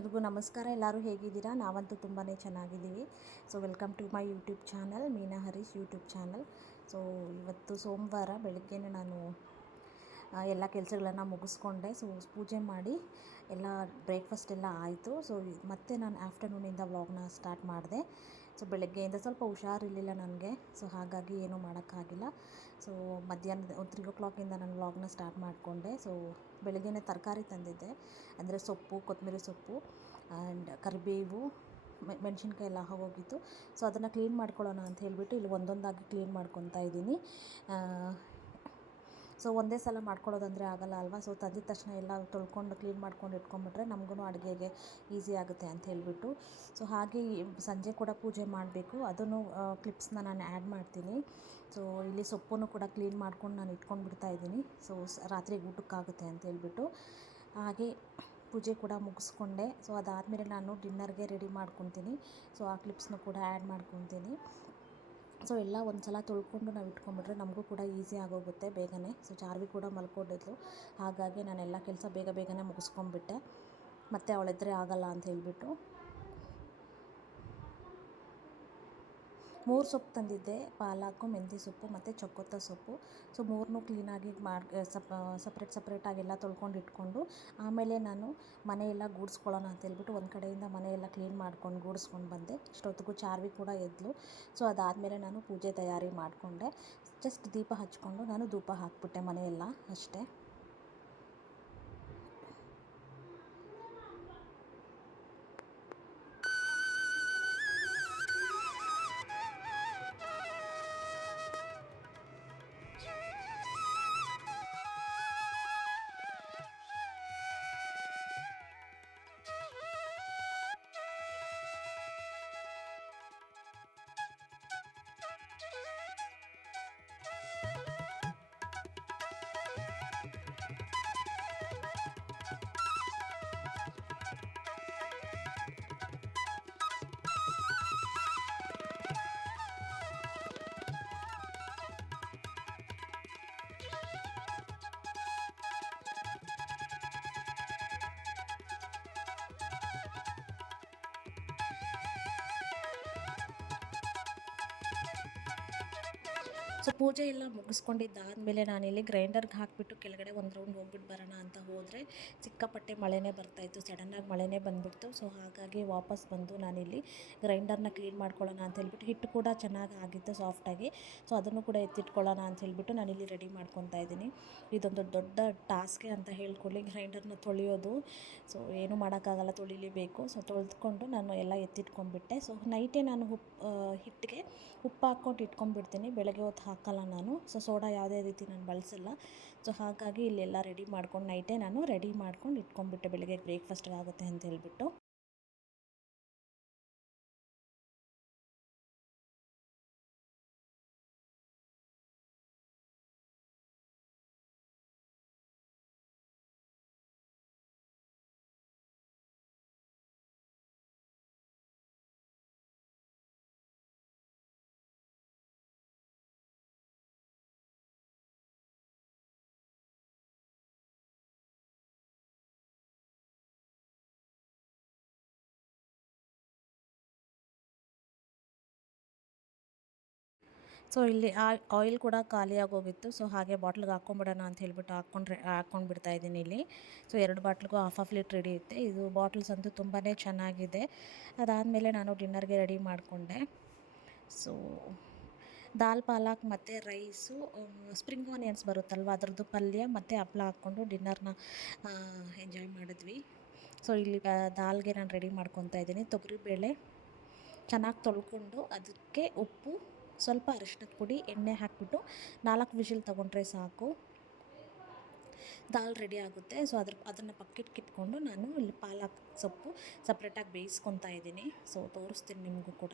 ಎಲ್ರಿಗೂ ನಮಸ್ಕಾರ. ಎಲ್ಲರೂ ಹೇಗಿದ್ದೀರಾ? ನಾವಂತೂ ತುಂಬಾ ಚೆನ್ನಾಗಿದ್ದೀವಿ. So welcome to my YouTube channel, Meena Harish YouTube channel. So ಇವತ್ತು ಸೋಮವಾರ ಬೆಳಗ್ಗೆನೇ ನಾನು ಎಲ್ಲ ಕೆಲಸಗಳನ್ನು ಮುಗಿಸ್ಕೊಂಡೆ. ಸೊ ಪೂಜೆ ಮಾಡಿ ಎಲ್ಲ ಬ್ರೇಕ್ಫಾಸ್ಟ್ ಎಲ್ಲ ಆಯಿತು. ಸೊ ಮತ್ತೆ ನಾನು ಆಫ್ಟರ್ನೂನಿಂದ ವ್ಲಾಗ್ನ ಸ್ಟಾರ್ಟ್ ಮಾಡಿದೆ. ಸೊ ಬೆಳಗ್ಗೆಯಿಂದ ಸ್ವಲ್ಪ ಹುಷಾರಿರಲಿಲ್ಲ ನನಗೆ, ಸೊ ಹಾಗಾಗಿ ಏನೂ ಮಾಡೋಕ್ಕಾಗಿಲ್ಲ. ಸೊ ಮಧ್ಯಾಹ್ನದ 3 o'clock ನಾನು ವ್ಲಾಗ್ನ ಸ್ಟಾರ್ಟ್ ಮಾಡಿಕೊಂಡೆ. ಸೊ ಬೆಳಗ್ಗೆನೇ ತರಕಾರಿ ತಂದಿದ್ದೆ, ಅಂದರೆ ಸೊಪ್ಪು, ಕೊತ್ತಂಬರಿ ಸೊಪ್ಪು ಆ್ಯಂಡ್ ಕರಿಬೇವು, ಮೆಣಸಿನ್ಕಾಯಿ ಎಲ್ಲ ಹೋಗಿತ್ತು. ಸೊ ಅದನ್ನು ಕ್ಲೀನ್ ಮಾಡ್ಕೊಳ್ಳೋಣ ಅಂತ ಹೇಳಿಬಿಟ್ಟು ಇಲ್ಲಿ ಒಂದೊಂದಾಗಿ ಕ್ಲೀನ್ ಮಾಡ್ಕೊತಾ ಇದ್ದೀನಿ. ಸೊ ಒಂದೇ ಸಲ ಮಾಡ್ಕೊಳ್ಳೋದಂದರೆ ಆಗಲ್ಲ ಅಲ್ವಾ. ಸೊ ತಂದಿದ ತಕ್ಷಣ ಎಲ್ಲ ತೊಳ್ಕೊಂಡು ಕ್ಲೀನ್ ಮಾಡ್ಕೊಂಡು ಇಟ್ಕೊಂಡ್ಬಿಟ್ರೆ ನಮಗೂ ಅಡುಗೆಗೆ ಈಸಿ ಆಗುತ್ತೆ ಅಂತ ಹೇಳಿಬಿಟ್ಟು. ಸೊ ಹಾಗೆ ಸಂಜೆ ಕೂಡ ಪೂಜೆ ಮಾಡಬೇಕು, ಅದನ್ನು ಕ್ಲಿಪ್ಸ್ನ ನಾನು ಆ್ಯಡ್ ಮಾಡ್ತೀನಿ. ಸೊ ಇಲ್ಲಿ ಸೊಪ್ಪನ್ನು ಕೂಡ ಕ್ಲೀನ್ ಮಾಡ್ಕೊಂಡು ನಾನು ಇಟ್ಕೊಂಡು ಬಿಡ್ತಾ ಇದ್ದೀನಿ. ಸೊ ರಾತ್ರಿಗೆ ಊಟಕ್ಕಾಗುತ್ತೆ ಅಂತ ಹೇಳ್ಬಿಟ್ಟು. ಹಾಗೆ ಪೂಜೆ ಕೂಡ ಮುಗಿಸ್ಕೊಂಡೆ. ಸೊ ಅದಾದಮೇಲೆ ನಾನು ಡಿನ್ನರ್ಗೆ ರೆಡಿ ಮಾಡ್ಕೊತೀನಿ. ಸೊ ಆ ಕ್ಲಿಪ್ಸ್ನ ಕೂಡ ಆ್ಯಡ್ ಮಾಡ್ಕೊತೀನಿ. ಸೊ ಎಲ್ಲ ಒಂದು ಸಲ ತೊಳ್ಕೊಂಡು ನಾವು ಇಟ್ಕೊಂಡ್ಬಿಟ್ರೆ ನಮಗೂ ಕೂಡ ಈಸಿ ಆಗೋಗುತ್ತೆ ಬೇಗನೆ. ಸೊ ಚಾರ್ವಿ ಕೂಡ ಮಲ್ಕೊಂಡಿದ್ಲು, ಹಾಗಾಗಿ ನಾನೆಲ್ಲ ಕೆಲಸ ಬೇಗನೆ ಮುಗಿಸ್ಕೊಂಡ್ಬಿಟ್ಟೆ. ಮತ್ತು ಅವಳಿದ್ರೆ ಆಗಲ್ಲ ಅಂತ ಹೇಳಿಬಿಟ್ಟು 3 ಸೊಪ್ಪು ತಂದಿದ್ದೆ: ಪಾಲಕು, ಮೆಂತ್ಯ ಸೊಪ್ಪು ಮತ್ತು ಚೊಕ್ಕೊತ್ತ ಸೊಪ್ಪು. ಸೊ 3ನೂ ಕ್ಲೀನಾಗಿ ಸಪ್ರೇಟಾಗೆಲ್ಲ ತೊಳ್ಕೊಂಡು ಇಟ್ಕೊಂಡು ಆಮೇಲೆ ನಾನು ಮನೆಯೆಲ್ಲ ಗೂಡಿಸ್ಕೊಳ್ಳೋಣ ಅಂತ ಹೇಳ್ಬಿಟ್ಟು ಒಂದು ಕಡೆಯಿಂದ ಮನೆಯೆಲ್ಲ ಕ್ಲೀನ್ ಮಾಡ್ಕೊಂಡು ಗೂಡಿಸ್ಕೊಂಡು ಬಂದೆ. ಇಷ್ಟೊತ್ತಿಗೂ ಚಾರ್ವಿ ಕೂಡ ಎದ್ಲು. ಸೊ ಅದಾದಮೇಲೆ ನಾನು ಪೂಜೆ ತಯಾರಿ ಮಾಡಿಕೊಂಡೆ. ಜಸ್ಟ್ ದೀಪ ಹಚ್ಕೊಂಡು ನಾನು ಧೂಪ ಹಾಕಿಬಿಟ್ಟೆ ಮನೆಯೆಲ್ಲ ಅಷ್ಟೇ. ಸೊ ಪೂಜೆ ಎಲ್ಲ ಮುಗಿಸ್ಕೊಂಡಿದ್ದಾದಮೇಲೆ ನಾನಿಲ್ಲಿ ಗ್ರೈಂಡರ್ಗೆ ಹಾಕಿಬಿಟ್ಟು ಕೆಳಗಡೆ ಒಂದು ರೌಂಡ್ ಹೋಗ್ಬಿಟ್ಟು ಬರೋಣ ಅಂತ ಹೋದರೆ ಸಿಕ್ಕಾಪಟ್ಟೆ ಮಳೆನೇ ಬರ್ತಾಯಿತ್ತು. ಸಡನ್ನಾಗಿ ಮಳೆನೇ ಬಂದುಬಿಡ್ತು. ಸೊ ಹಾಗಾಗಿ ವಾಪಸ್ ಬಂದು ನಾನಿಲ್ಲಿ ಗ್ರೈಂಡರ್ನ ಕ್ಲೀನ್ ಮಾಡ್ಕೊಳ್ಳೋಣ ಅಂತ ಹೇಳ್ಬಿಟ್ಟು, ಹಿಟ್ಟು ಕೂಡ ಚೆನ್ನಾಗಿ ಆಗಿತ್ತು ಸಾಫ್ಟಾಗಿ. ಸೊ ಅದನ್ನು ಕೂಡ ಎತ್ತಿಟ್ಕೊಳ್ಳೋಣ ಅಂತ ಹೇಳ್ಬಿಟ್ಟು ನಾನಿಲ್ಲಿ ರೆಡಿ ಮಾಡ್ಕೊತಾ ಇದ್ದೀನಿ. ಇದೊಂದು ದೊಡ್ಡ ಟಾಸ್ಕೆ ಅಂತ ಹೇಳ್ಕೊಳ್ಳಿ, ಗ್ರೈಂಡರ್ನ ತೊಳೆಯೋದು. ಸೊ ಏನೂ ಮಾಡೋಕ್ಕಾಗಲ್ಲ, ತೊಳಿಲೇಬೇಕು. ಸೊ ತೊಳೆದುಕೊಂಡು ನಾನು ಎಲ್ಲ ಎತ್ತಿಟ್ಕೊಂಡ್ಬಿಟ್ಟೆ. ಸೊ ನೈಟೇ ನಾನು ಹಿಟ್ಟಿಗೆ ಉಪ್ಪು ಹಾಕ್ಕೊಂಡು ಇಟ್ಕೊಂಡ್ಬಿಡ್ತೀನಿ, ಬೆಳಗ್ಗೆ ಹೊತ್ತು ಹಾಕಲ್ಲ ನಾನು. ಸೊ ಸೋಡಾ ಯಾವುದೇ ರೀತಿ ನಾನು ಬಳಸಲ್ಲ. ಸೊ ಹಾಗಾಗಿ ಇಲ್ಲೆಲ್ಲ ರೆಡಿ ಮಾಡ್ಕೊಂಡು ನೈಟೇ ನಾನು ರೆಡಿ ಮಾಡ್ಕೊಂಡು ಇಟ್ಕೊಂಡ್ಬಿಟ್ಟೆ, ಬೆಳಗ್ಗೆ ಬ್ರೇಕ್ಫಾಸ್ಟ್ಗೆ ಆಗುತ್ತೆ ಅಂತ ಹೇಳ್ಬಿಟ್ಟು. ಸೊ ಇಲ್ಲಿ ಆಯಿಲ್ ಕೂಡ ಖಾಲಿಯಾಗೋಗಿತ್ತು. ಸೊ ಹಾಗೆ ಬಾಟ್ಲಿಗೆ ಹಾಕ್ಕೊಂಬಿಡೋಣ ಅಂತ ಹೇಳ್ಬಿಟ್ಟು ಹಾಕ್ಕೊಂಡ್ಬಿಡ್ತಾ ಇದ್ದೀನಿ ಇಲ್ಲಿ. ಸೊ 2 ಬಾಟ್ಲಿಗೂ ಹಾಫ್ ಲೀಟ್ರ್ ಹಿಡಿಯುತ್ತೆ. ಇದು ಬಾಟ್ಲ್ಸ್ ಅಂತೂ ತುಂಬಾ ಚೆನ್ನಾಗಿದೆ. ಅದಾದಮೇಲೆ ನಾನು ಡಿನ್ನರ್ಗೆ ರೆಡಿ ಮಾಡಿಕೊಂಡೆ. ಸೊ ದಾಲ್ ಪಾಲಕ್ ಮತ್ತು ರೈಸು, ಸ್ಪ್ರಿಂಗ್ ಆನಿಯನ್ಸ್ ಬರುತ್ತಲ್ವ ಅದರದ್ದು ಪಲ್ಯ ಮತ್ತು ಹಪ್ಪಳ ಹಾಕ್ಕೊಂಡು ಡಿನ್ನರ್ನ ಎಂಜಾಯ್ ಮಾಡಿದ್ವಿ. ಸೊ ಇಲ್ಲಿ ದಾಲ್ಗೆ ನಾನು ರೆಡಿ ಮಾಡ್ಕೊತಾ ಇದ್ದೀನಿ. ತೊಗರಿಬೇಳೆ ಚೆನ್ನಾಗಿ ತೊಳ್ಕೊಂಡು ಅದಕ್ಕೆ ಉಪ್ಪು, ಸ್ವಲ್ಪ ಅರಿಶಿಣದ ಪುಡಿ, ಎಣ್ಣೆ ಹಾಕಿಬಿಟ್ಟು 4 ವಿಷಿಲ್ ತೊಗೊಂಡ್ರೆ ಸಾಕು, ದಾಲ್ ರೆಡಿ ಆಗುತ್ತೆ. ಸೊ ಅದನ್ನು ಪಕ್ಕಿಟ್ಕೊಂಡು ನಾನು ಇಲ್ಲಿ ಪಾಲಕ್ ಸೊಪ್ಪು ಸಪ್ರೇಟಾಗಿ ಬೇಯಿಸ್ಕೊತಾ ಇದ್ದೀನಿ. ಸೊ ತೋರಿಸ್ತೀನಿ ನಿಮಗೂ ಕೂಡ.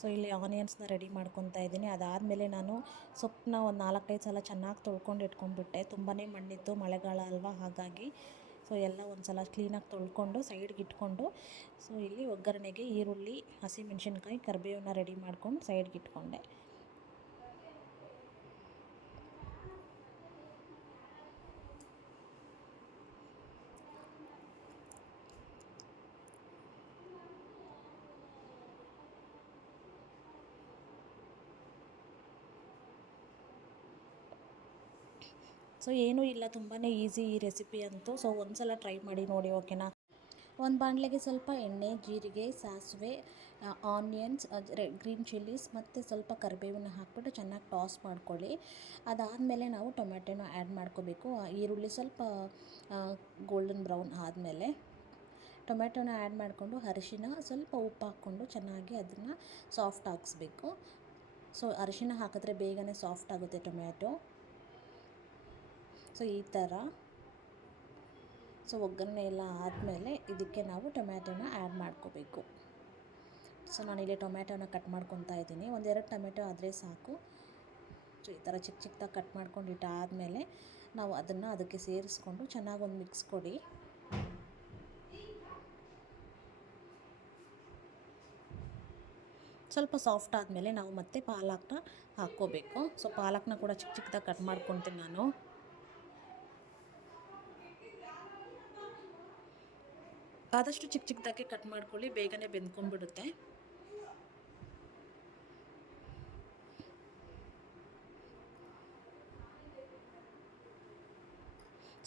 ಸೊ ಇಲ್ಲಿ ಆನಿಯನ್ಸ್ನ ರೆಡಿ ಮಾಡ್ಕೊತಾ ಇದ್ದೀನಿ. ಅದಾದಮೇಲೆ ನಾನು ಸೊಪ್ಪನ್ನ ಒಂದು 4-5 ಸಲ ಚೆನ್ನಾಗಿ ತೊಳ್ಕೊಂಡು ಇಟ್ಕೊಂಡ್ಬಿಟ್ಟೆ. ತುಂಬಾ ಮಣ್ಣಿತ್ತು, ಮಳೆಗಾಲ ಅಲ್ವಾ, ಹಾಗಾಗಿ ಸೊ ಎಲ್ಲ ಒಂದು ಸಲ ಕ್ಲೀನಾಗಿ ತೊಳ್ಕೊಂಡು ಸೈಡ್ಗೆ ಇಟ್ಕೊಂಡು, ಸೊ ಇಲ್ಲಿ ಒಗ್ಗರಣೆಗೆ ಈರುಳ್ಳಿ, ಹಸಿಮೆಣ್ಸಿನ್ಕಾಯಿ, ಕರಿಬೇವನ್ನ ರೆಡಿ ಮಾಡ್ಕೊಂಡು ಸೈಡ್ಗೆ ಇಟ್ಕೊಂಡೆ. ಸೊ ಏನೂ ಇಲ್ಲ, ತುಂಬಾ ಈಸಿ ಈ ರೆಸಿಪಿ ಅಂತೂ. ಸೊ ಒಂದು ಸಲ ಟ್ರೈ ಮಾಡಿ ನೋಡಿ, ಓಕೆನಾ. ಒಂದು ಬಾಣಲೆಗೆ ಸ್ವಲ್ಪ ಎಣ್ಣೆ, ಜೀರಿಗೆ, ಸಾಸಿವೆ, ಆನಿಯನ್ಸ್, ಗ್ರೀನ್ ಚಿಲ್ಲೀಸ್ ಮತ್ತು ಸ್ವಲ್ಪ ಕರಿಬೇವನ್ನ ಹಾಕ್ಬಿಟ್ಟು ಚೆನ್ನಾಗಿ ಟಾಸ್ ಮಾಡ್ಕೊಳ್ಳಿ. ಅದಾದಮೇಲೆ ನಾವು ಟೊಮ್ಯಾಟೊನ ಆ್ಯಡ್ ಮಾಡ್ಕೋಬೇಕು. ಈರುಳ್ಳಿ ಸ್ವಲ್ಪ ಗೋಲ್ಡನ್ ಬ್ರೌನ್ ಆದಮೇಲೆ ಟೊಮ್ಯಾಟೊನ ಆ್ಯಡ್ ಮಾಡಿಕೊಂಡು ಅರಿಶಿನ, ಸ್ವಲ್ಪ ಉಪ್ಪು ಹಾಕ್ಕೊಂಡು ಚೆನ್ನಾಗಿ ಅದನ್ನು ಸಾಫ್ಟ್ ಆಗಿಸ್ಬೇಕು. ಸೊ ಅರಿಶಿನ ಹಾಕಿದ್ರೆ ಬೇಗನೆ ಸಾಫ್ಟ್ ಆಗುತ್ತೆ ಟೊಮ್ಯಾಟೊ. ಸೊ ಈ ಥರ. ಸೊ ಒಗ್ಗರಣೆ ಎಲ್ಲ ಆದಮೇಲೆ ಇದಕ್ಕೆ ನಾವು ಟೊಮ್ಯಾಟೊನ ಆ್ಯಡ್ ಮಾಡ್ಕೋಬೇಕು. ಸೊ ನಾನಿಲ್ಲಿ ಟೊಮ್ಯಾಟೊನ ಕಟ್ ಮಾಡ್ಕೊತಾ ಇದ್ದೀನಿ. 1-2 ಟೊಮೆಟೊ ಆದರೆ ಸಾಕು. ಸೊ ಈ ಥರ ಚಿಕ್ಕ ಚಿಕ್ಕದಾಗಿ ಕಟ್ ಮಾಡ್ಕೊಂಡು ಇಟ್ಟಾದಮೇಲೆ ನಾವು ಅದನ್ನು ಅದಕ್ಕೆ ಸೇರಿಸ್ಕೊಂಡು ಚೆನ್ನಾಗಿ ಒಂದು ಮಿಕ್ಸ್ ಕೊಡಿ. ಸ್ವಲ್ಪ ಸಾಫ್ಟ್ ಆದಮೇಲೆ ನಾವು ಮತ್ತೆ ಪಾಲಕ್ನ ಹಾಕ್ಕೋಬೇಕು. ಸೊ ಪಾಲಕ್ನ ಕೂಡ ಚಿಕ್ಕ ಚಿಕ್ಕದಾಗಿ ಕಟ್ ಮಾಡ್ಕೊತೀನಿ ನಾನು. ಆದಷ್ಟು ಚಿಕ್ಕ ಚಿಕ್ಕದಾಗಿ ಕಟ್ ಮಾಡ್ಕೊಳ್ಳಿ, ಬೇಗನೆ ಬೆಂದ್ಕೊಂಡ್ಬಿಡುತ್ತೆ.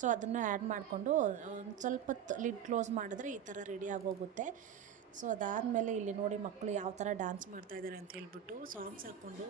ಸೊ ಅದನ್ನು ಆ್ಯಡ್ ಮಾಡಿಕೊಂಡು ಸ್ವಲ್ಪ ಲಿಡ್ ಕ್ಲೋಸ್ ಮಾಡಿದ್ರೆ ಈ ಥರ ರೆಡಿ ಆಗೋಗುತ್ತೆ. ಸೊ ಅದಾದಮೇಲೆ ಇಲ್ಲಿ ನೋಡಿ ಮಕ್ಕಳು ಯಾವ ಥರ ಡ್ಯಾನ್ಸ್ ಮಾಡ್ತಾಯಿದ್ದಾರೆ ಅಂತ ಹೇಳ್ಬಿಟ್ಟು ಸಾಂಗ್ಸ್ ಹಾಕ್ಕೊಂಡು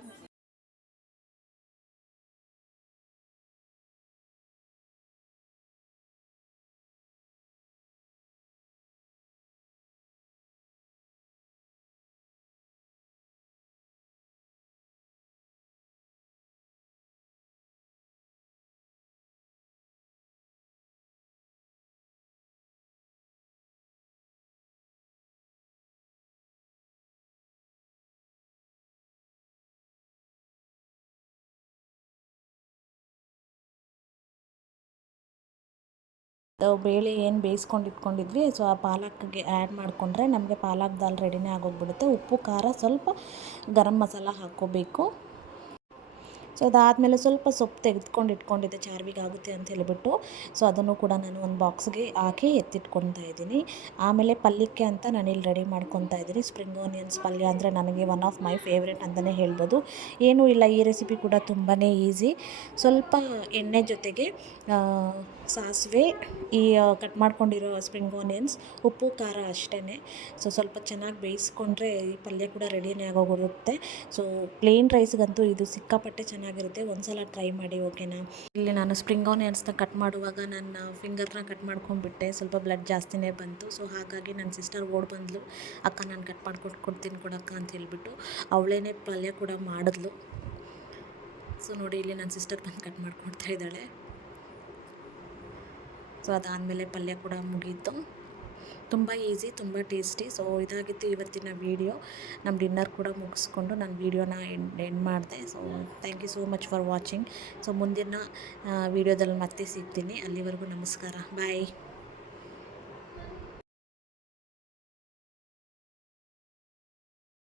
ಬೇಳೆ ಏನು ಬೇಯಿಸ್ಕೊಂಡು ಇಟ್ಕೊಂಡಿದ್ವಿ, ಸೊ ಆ ಪಾಲಕ್ಗೆ ಆ್ಯಡ್ ಮಾಡಿಕೊಂಡ್ರೆ ನಮಗೆ ಪಾಲಕ್ ದಾಲ್ ರೆಡಿನೇ ಆಗೋಗ್ಬಿಡುತ್ತೆ. ಉಪ್ಪು, ಖಾರ, ಸ್ವಲ್ಪ ಗರಂ ಮಸಾಲ ಹಾಕ್ಕೋಬೇಕು. ಸೊ ಅದಾದಮೇಲೆ ಸ್ವಲ್ಪ ಸೊಪ್ಪು ತೆಗೆದುಕೊಂಡು ಇಟ್ಕೊಂಡಿದ್ದೆ, ಚಾರ್ವಿಗೆ ಆಗುತ್ತೆ ಅಂತ ಹೇಳಿಬಿಟ್ಟು. ಸೊ ಅದನ್ನು ಕೂಡ ನಾನು ಒಂದು ಬಾಕ್ಸ್ಗೆ ಹಾಕಿ ಎತ್ತಿಟ್ಕೊತಾ ಇದ್ದೀನಿ. ಆಮೇಲೆ ಪಲ್ಯಕ್ಕೆ ಅಂತ ನಾನಿಲ್ಲಿ ರೆಡಿ ಮಾಡ್ಕೊತಾ ಇದ್ದೀನಿ. ಸ್ಪ್ರಿಂಗ್ ಆನಿಯನ್ಸ್ ಪಲ್ಯ ಅಂದರೆ ನನಗೆ ಒನ್ ಆಫ್ ಮೈ ಫೇವ್ರೆಟ್ ಅಂತಲೇ ಹೇಳ್ಬೋದು. ಏನೂ ಇಲ್ಲ, ಈ ರೆಸಿಪಿ ಕೂಡ ತುಂಬಾ ಈಸಿ. ಸ್ವಲ್ಪ ಎಣ್ಣೆ ಜೊತೆಗೆ ಸಾಸಿವೆ, ಈ ಕಟ್ ಮಾಡ್ಕೊಂಡಿರೋ ಸ್ಪ್ರಿಂಗ್ ಆನಿಯನ್ಸ್, ಉಪ್ಪು, ಖಾರ ಅಷ್ಟೇ. ಸೊ ಸ್ವಲ್ಪ ಚೆನ್ನಾಗಿ ಬೇಯಿಸ್ಕೊಂಡ್ರೆ ಈ ಪಲ್ಯ ಕೂಡ ರೆಡಿನೇ ಆಗೋಗಿರುತ್ತೆ. ಸೊ ಪ್ಲೇನ್ ರೈಸ್ಗಂತೂ ಇದು ಸಿಕ್ಕಾಪಟ್ಟೆ ಚೆನ್ನಾಗಿರುತ್ತೆ. ಒಂದು ಸಲ ಟ್ರೈ ಮಾಡಿ, ಓಕೆನಾ. ಇಲ್ಲಿ ನಾನು ಸ್ಪ್ರಿಂಗ್ ಆನಿಯನ್ಸ್ನ ಕಟ್ ಮಾಡುವಾಗ ನನ್ನ ಫಿಂಗರ್ನ ಕಟ್ ಮಾಡ್ಕೊಂಡ್ಬಿಟ್ಟೆ, ಸ್ವಲ್ಪ ಬ್ಲಡ್ ಜಾಸ್ತಿನೇ ಬಂತು. ಸೊ ಹಾಗಾಗಿ ನನ್ನ ಸಿಸ್ಟರ್ ಓಡ್ ಬಂದಳು, ಅಕ್ಕ ನಾನು ಕಟ್ ಮಾಡ್ಕೊಟ್ಟು ಕೊಡ್ತೀನಿ ಕೊಡಕ್ಕ ಅಂತ ಹೇಳ್ಬಿಟ್ಟು. ಅವಳೇನೇ ಪಲ್ಯ ಕೂಡ ಮಾಡಿದ್ಲು. ಸೊ ನೋಡಿ, ಇಲ್ಲಿ ನನ್ನ ಸಿಸ್ಟರ್ ಬಂದು ಕಟ್ ಮಾಡ್ಕೊಡ್ತಾ ಇದ್ದಾಳೆ. ಸೊ ಅದಾದಮೇಲೆ ಪಲ್ಯ ಕೂಡ ಮುಗೀತು. ತುಂಬ ಈಸಿ, ತುಂಬ ಟೇಸ್ಟಿ. ಸೊ ಇದಾಗಿತ್ತು ಇವತ್ತಿನ ವೀಡಿಯೋ. ನಮ್ಮ ಡಿನ್ನರ್ ಕೂಡ ಮುಗಿಸ್ಕೊಂಡು ನಾನು ವೀಡಿಯೋನ ಎಂಡ್ ಮಾಡಿದೆ. So thank you so much for watching. So ಮುಂದಿನ ವೀಡಿಯೋದಲ್ಲಿ ಮತ್ತೆ ಸಿಗ್ತೀನಿ. ಅಲ್ಲಿವರೆಗೂ ನಮಸ್ಕಾರ, ಬಾಯ್.